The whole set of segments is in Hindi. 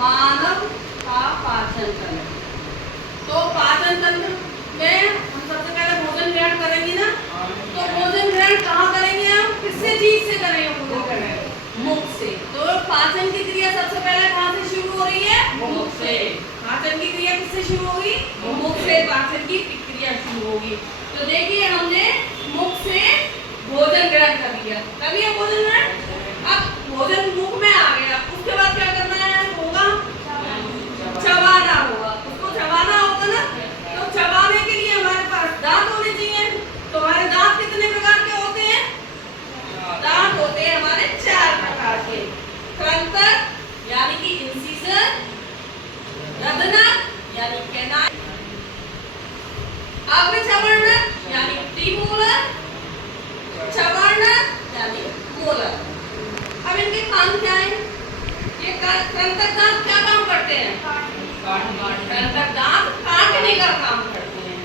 मानव का पाचन तंत्र। तो पाचन तंत्र में हम सबसे पहले भोजन ग्रहण करेंगे ना, तो भोजन ग्रहण कहाँ करेंगे हम? किससे चीज से करेंगे भोजन ग्रहण? मुख से। तो पाचन की क्रिया सबसे पहले कहाँ से शुरू हो रही है? मुख से। पाचन की क्रिया किससे शुरू होगी? मुख से पाचन की क्रिया शुरू होगी। तो देखिए हमने मुख से भोजन ग्रहण कर लिया, तभी हम भोजन ग्रहण। अब भोजन मुख में आ गया, उसके बाद क्या करना है? होगा चबाना होगा, उसको चबाना होगा ना। तो चबाने के लिए हमारे पास दांत होने चाहिए। तो हमारे दांत कितने प्रकार के होते हैं? दांत होते हैं हमारे 4 प्रकार के। कृंतक यानी कि इंसिजर, रदनक यानी कैनाइन, अग्रचर्वणक यानी प्रीमोलर, चर्वणक यानी मोलर। अब इनके काम क्या है? ये कृंतक दांत क्या काम करते हैं? कृंतक दांत काटने का काम करते हैं।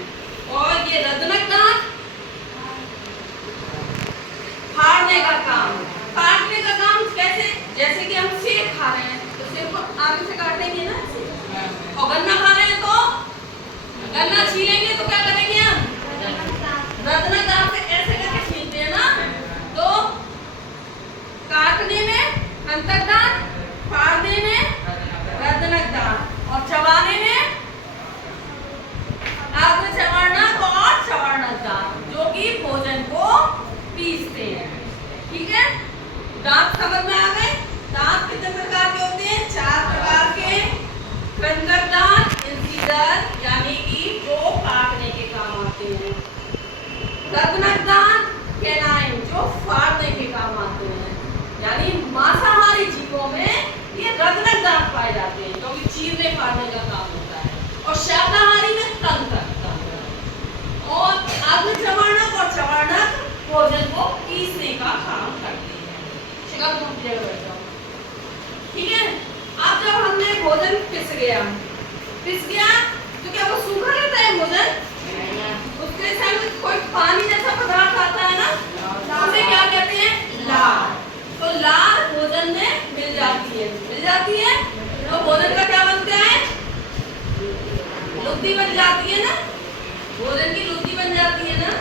और ये रदनक दांत फाड़ने का काम। काटने का काम कैसे? जैसे कि हम सेब खा रहे हैं तो सेब को आगे से काटेंगे ना, और गन्ना खा रहे हैं तो गन्ना छीलेंगे तो क्या करेंगे हम? रदनक दांत से ऐसे करके छीलते हैं ना। तो काटने में कृंतक दांत, फाड़ने में रदनक दांत, और चबाने में अग्रचर्वणक और चर्वणक दांत, जो कि भोजन को पीसते हैं। ठीक है, दांत समझ में आ गए? दांत कितने प्रकार के होते हैं? 4 प्रकार के। कृंतक दांत, इंसिजर यानी कि जो काटने के काम आते हैं, रदनक दांत, कैनाइन जो फाड़ने के काम आते हैं। यानी मांसाहारी जीवों में ये रदनक दांत पाए जाते हैं, क्योंकि चीरने फाड़ने का काम होता है। और शाकाहारी में कृंतक दांत। और अग्रचर्वणक और चर्वणक भोजन को पीसने का काम करते हैं। शिकार तुम क्लियर कर जाओ। ठीक है, अब जब हमने भोजन पिस गया तो क्या वो सूखा रहता है भोजन? उसके साथ कोई पानी जैसा पदार्थ आता है ना, उसे क्या कहते हैं? लार। तो लार भोजन में मिल जाती है। तो भोजन का क्या बनता है? लुद्दी बन जाती है ना, भोजन की लुद्दी बन जाती है ना।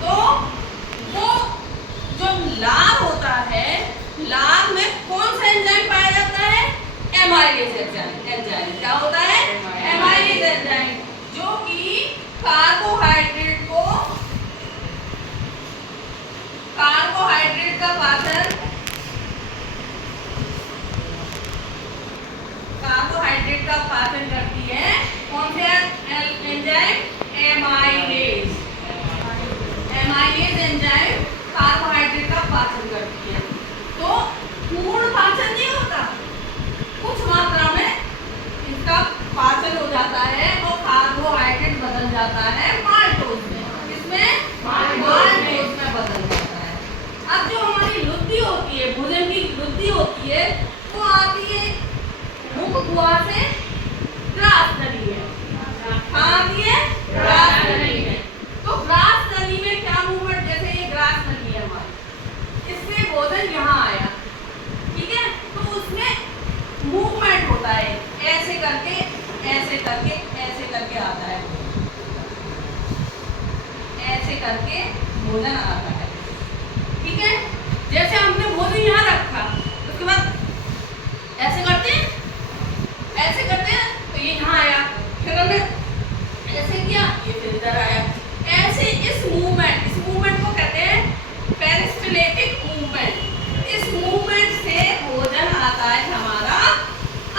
तो वो जो लार होता है, लार में कौन सा एंजाइम पाया जाता है? Amylase enzyme. क्या होता है? एमाइलेज एंजाइम, जो कि कार्बोहाइड्रेट का पाचन करती है। कौन से एंजाइम? एमाइलेज एंजाइम कार्बोहाइड्रेट का पाचन करती है। तो पूर्ण पाचन नहीं होता, कुछ मात्रा में इसका पाचन हो जाता है और कार्बोहाइड्रेट बदल जाता है माल्टोज में। किसमें? माल्टोज में बदल जाता है। अब जो हमारी लुद्दी होती है, भोजन की लुद्दी होती है, वो आती है मुख द्वार से ग्रास नली में। आती है ग्रास नली में। तो ग्रास नली में क्या मूवमेंट? जैसे ये ग्रास नली है हमारी, इससे भोजन यहाँ आया, ठीक है, तो उसमें मूवमेंट होता है, ऐसे करके ऐसे करके ऐसे करके आता है, ऐसे करके भोजन आता है। ठीक है, जैसे हमने भोजन यहाँ रखा, उसके बाद ऐसे करते हैं तो ये यहाँ आया, फिर हमने ऐसे किया, ये फिर इधर आया। ऐसे इस मूवमेंट को कहते हैं पेरिस्टाल्टिक मूवमेंट। इस मूवमेंट से भोजन आता है हमारा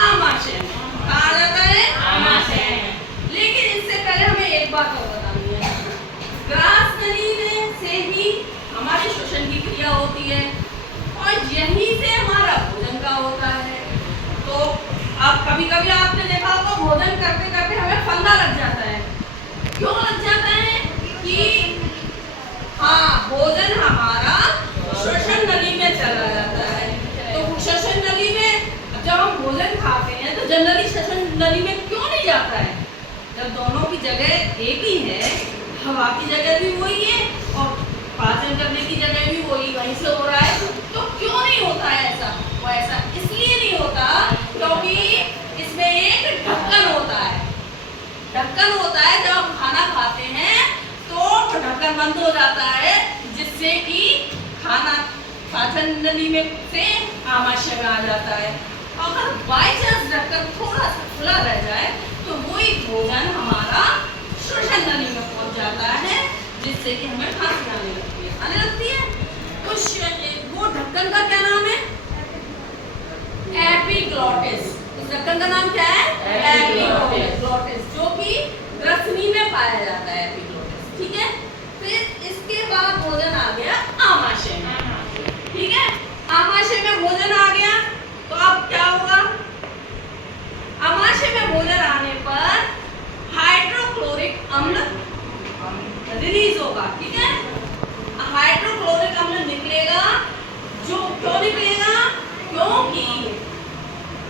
आमाशय में। कहाँ जाता है? आमाशय में। लेकिन इससे पहले हमें एक बात और बतानी है। ग्रास नली में से ही हमारी श्वसन की क्रिया होती है और यहीं से हमारा भोजन का होता है। तो अब कभी कभी आपने देखा होगा भोजन करते करते हमें फंदा लग जाता है। क्यों लग जाता है? कि हाँ, भोजन हमारा श्वसन नली में चला जाता है। तो श्वसन नली में जब हम भोजन खाते हैं तो जनरली श्वसन नली में क्यों नहीं जाता है? जब दोनों की जगह एक ही है, हवा की जगह भी वही है और पाचन करने की जगह भी वहीं से हो रहा है, तो क्यों नहीं होता है ऐसा? वो ऐसा इसलिए नहीं होता क्योंकि बंद हो जाता है, जिससे कि खाना पाचन नली में से आमाशय में आ जाता है। अगर बाई चांस ढक्कन थोड़ा सा खुला रह जाए तो वही भोजन हमारा श्वसन नली में पहुंच जाता है, जिससे कि हमें खांसी आने लगती है। तो वो ढक्कन का क्या नाम है? एपिग्लॉटिस। उस ढक्कन का नाम क्या है? एपिग्लॉटिस, जो कि ग्रसनी में पाया जाता है एपिग्लॉटिस। ठीक है, फिर इसके बाद भोजन आ गया आमाशय में। ठीक है, आमाशय में भोजन आ गया तो अब क्या होगा? आमाशय में भोजन आने पर हाइड्रोक्लोरिक अम्ल रिलीज होगा। ठीक है, हाइड्रोक्लोरिक अम्ल निकलेगा। जो क्यों निकलेगा? क्योंकि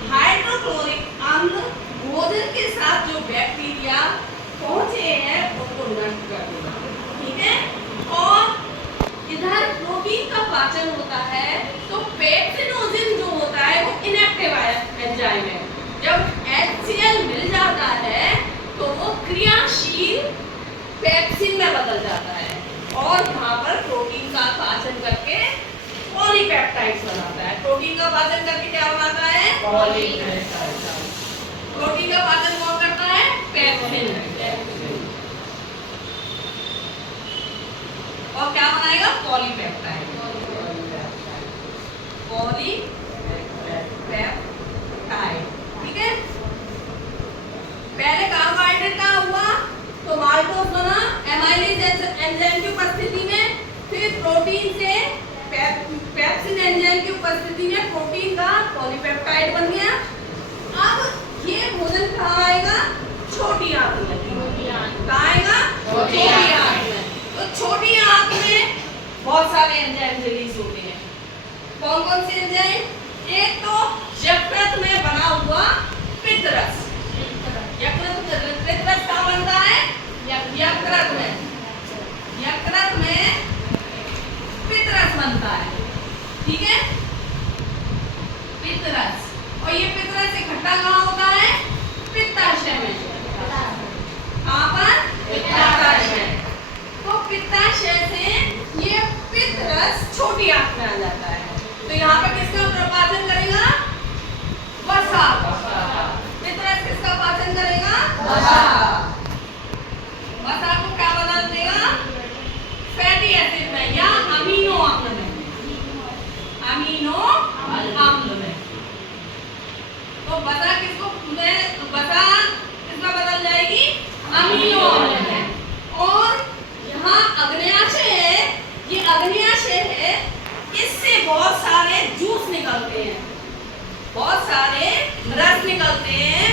हाइड्रोक्लोरिक अम्ल भोजन के साथ जो बैक्टीरिया पहुंचे हैं उनको नष्ट कर देगा। ठीक है, और इधर प्रोटीन का पाचन होता है तो पेप्सिनोजेन जो होता है वो इनएक्टिव एंजाइम है। जब HCl मिल जाता है तो वो क्रियाशील पेप्सिन में बदल जाता है और यहाँ पर प्रोटीन का पाचन करके पॉलीपेप्टाइड्स बनाता है। प्रोटीन का पाचन करके क्या बनाता है? पॉलीपेप्टाइड्स। प्रोटीन का पाचन कौन करता है? पेप्सिन। और क्या बनाएगा? पॉलीपेप्टाइड। पॉलीपेप्टाइड। ठीक है, पहले कार्बोहाइड्रेट का हुआ तो माल्टोज बना एमाइलेज एंजाइम की उपस्थिति में, फिर प्रोटीन से पेप्सिन एंजाइम की उपस्थिति में प्रोटीन का पॉलीपेप्टाइड बन गया। अब ये भोजन कहाँ आएगा? छोटी आंत में। कहाँ आएगा? छोटी आंत में। तो छोटी आंत में बहुत सारे एंजाइम रिलीज होते हैं। कौन कौन से एंजाइम? एक तो यकृत में बना हुआ पित्तरस। पित्तरस कहाँ बनता है? यकृत में। यकृत में पित्तरस बनता है। ठीक है, पित्तरस। और ये पित्तरस इकट्ठा कहाँ होता है? पित्ताशय में। कहाँ पर? पित्ताशय। तो पित्ताशय से ये पित्तरस छोटी आंत में आ जाता है। तो यहाँ पर किसका पाचन करेगा? वसा। पित्तरस किसका पाचन करेगा? वसा। वसा को क्या बदल देगा? फैटी एसिड में या अमीनो अम्ल में। अमीनो अम्ल में। तो वसा किसको वसा किसमें बदल जाएगी? अमीनो अम्ल में। और यहाँ अग्न्याशय है, ये अग्न्याशय है, इससे बहुत सारे जूस निकलते हैं, बहुत सारे रस निकलते हैं।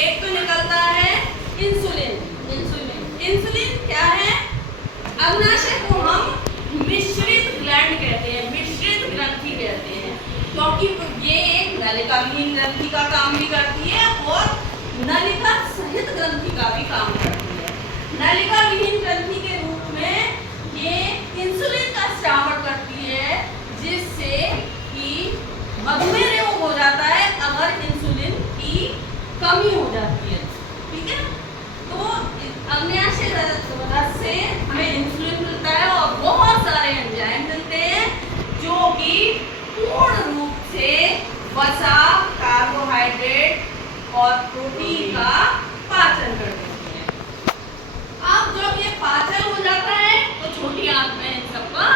एक तो निकलता है इंसुलिन। इंसुलिन क्या है? अग्न्याशय को हम मिश्रित ग्लैंड कहते हैं, मिश्रित ग्रंथि कहते हैं, क्योंकि ये एक नलिका विहीन ग्रंथि का काम भी करती है और नलिका सहित ग्रंथि का भी काम करती है। नलिका विहीन ग्रंथि के रूप में ये इंसुलिन का स्राव करती है, जिससे कि मधुमेह रोग हो जाता है अगर इंसुलिन की कमी हो जाती है। ठीक है, तो अग्न्याशय रस से हमें इंसुलिन मिलता है और बहुत सारे एंजाइम मिलते हैं जो कि पूर्ण रूप से वसा, कार्बोहाइड्रेट और प्रोटीन का पाचन कर देते हैं। अब जब ये पाचन हो जाता है तो छोटी आंत में इन सबका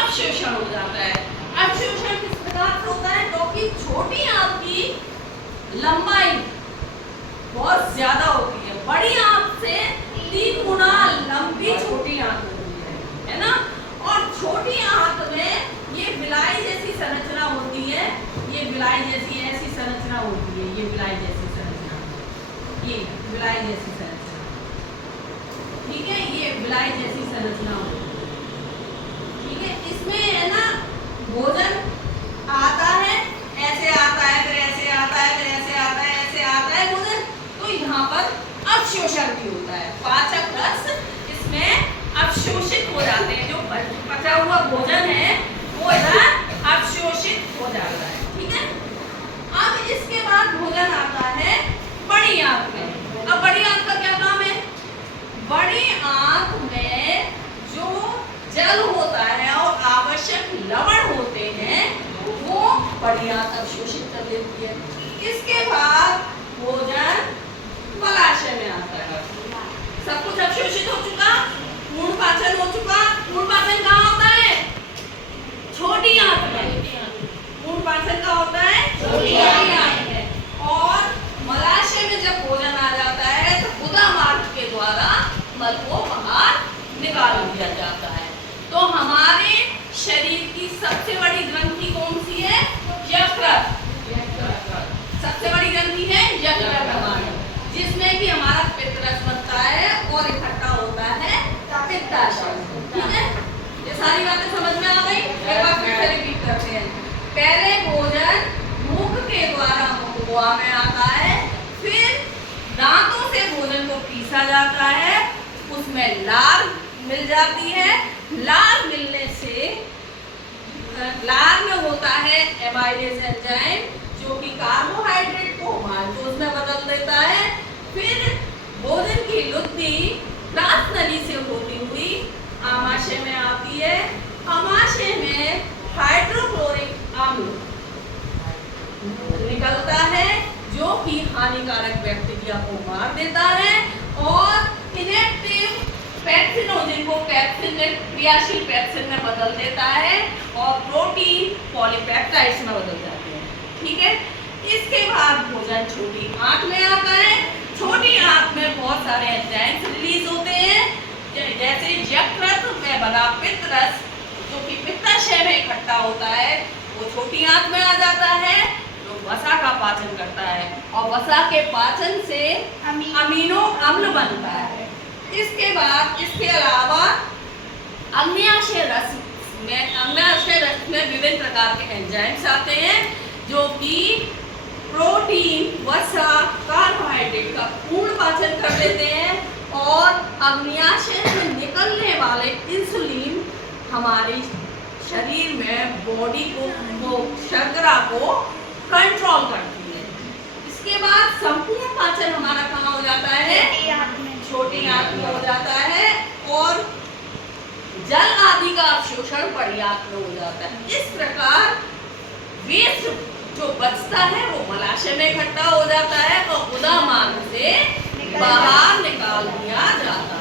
अवशोषण हो जाता है। अवशोषण किस प्रकार से होता है? क्योंकि छोटी आंत की लंबाई बहुत ज्यादा होती है, बड़ी आंत से 3 गुना लंबी छोटी आंत होती है ना। और छोटी आंत में ये विलाई जैसी संरचना होती है, ये विलाई जैसी ऐसी संरचना होती है, ये विलाई जैसी संरचना, ये विलाई जैसी संरचना। ठीक है, ये विलाई जैसी संरचना होती है। ठीक है, इसमें है ना भोजन आता है, ऐसे आता है, फिर ऐसे आता है, फिर ऐसे आता है, ऐसे आता है भोजन। तो यहाँ पर अवशोषण भी होता है। पाचक रस इसमें अवशोषित हो जाते हैं, जो पचा हुआ भोजन है वो इधर अवशोषित हो जाता है। ठीक है, अब इसके बाद भोजन आता है बड़ी आंत में। अब बड़ी आंत का क्या काम है? बड़ी आंत में जो इसके बाद भोजन मलाशय में आता है। सब कुछ अवशोषित हो चुका, पूर्ण पाचन हो चुका। पूर्ण पाचन कहाँ होता है? छोटी आंत में। पूर्ण पाचन का होता है छोटी आंत में। और मलाशय में जब भोजन आ जाता है तो गुदा मार्ग के द्वारा मल को बाहर निकाल दिया जाता है। तो हमारे शरीर की सबसे बड़ी ग्रंथि कौन सी है? यकृत। सबसे बड़ी ग्रंथि है यकृत हमारी, जिसमें कि हमारा पित्तरस बनता है और इकट्ठा होता है पित्ताशय। ठीक है, ये सारी बातें समझ में आ गई? एक बार फिर से रिपीट करते हैं। पहले भोजन मुख के द्वारा मुखवा में आता है, फिर दांतों से भोजन को पीसा जाता है, उसमें लार मिल जाती है। लार मिलने से लार में होता है एमाइलेज एंजाइम, जो कि कार्बोहाइड्रेट को माल्टोज में बदल देता है। फिर भोजन की लुद्धि दांत नली से होती हुई आमाशय में आती है। आमाशय में हाइड्रोक्लोरिक अम्ल निकलता है, जो कि हानिकारक बैक्टीरिया को मार देता है और इनएक्टिव पैथोजन को पैथोजन क्रियाशील पैथोजन में बदल देता है और प्रोटीन पॉलीपेप्टाइड्स में बदल जाते हैं। ठीक है, इसके बाद भोजन छोटी आंत में आता है। छोटी आंत में बहुत सारे एंजाइम्स रिलीज होते हैं, जैसे यकृत में बना पित्तरस, जो कि पित्ताशय में इकट्ठा होता है, वो छोटी आंत में आ जाता है, जो वसा का पाचन करता है और वसा के पाचन से अमीनो अम्ल बनता है। इसके बाद इसके अलावा अग्न्याशय रस में विभिन्न प्रकार के एंजाइम्स आते हैं, जो कि प्रोटीन, वसा, कार्बोहाइड्रेट का पूर्ण पाचन कर देते हैं और अग्न्याशय से निकलने वाले इंसुलिन हमारी शरीर में बॉडी को शर्करा को कंट्रोल करती है। इसके बाद संपूर्ण पाचन हमारा कहाँ हो जाता है? छोटी आंत में हो जाता है और जल आदि का अवशोषण बड़ी आंत में हो जाता है। इस प्रकार वेस्ट जो बचता है वो मलाशय में इकट्ठा हो जाता है और गुदा मार्ग से बाहर निकाल दिया जाता है।